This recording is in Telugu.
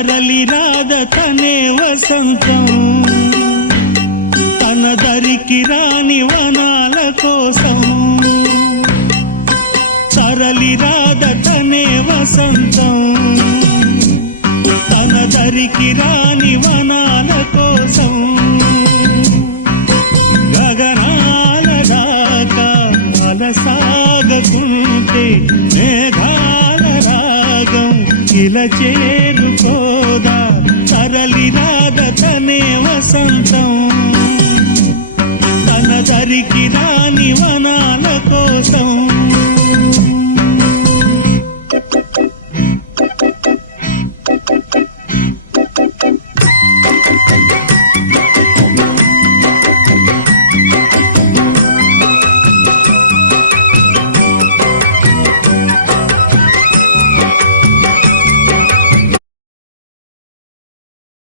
తరలి రాద తనే వసంతం తన దరికి రాని వనాల కోసం తరలి రాద తనే వసంతం తన దరికి రాని వనాల కోసం గగనాల దాకా అలసాగకుంటే మేఘాల రాగం ఇలా చేరుకోదా తరలి రాద తనే వసంతం తన దరికి రాని వనాల కోసం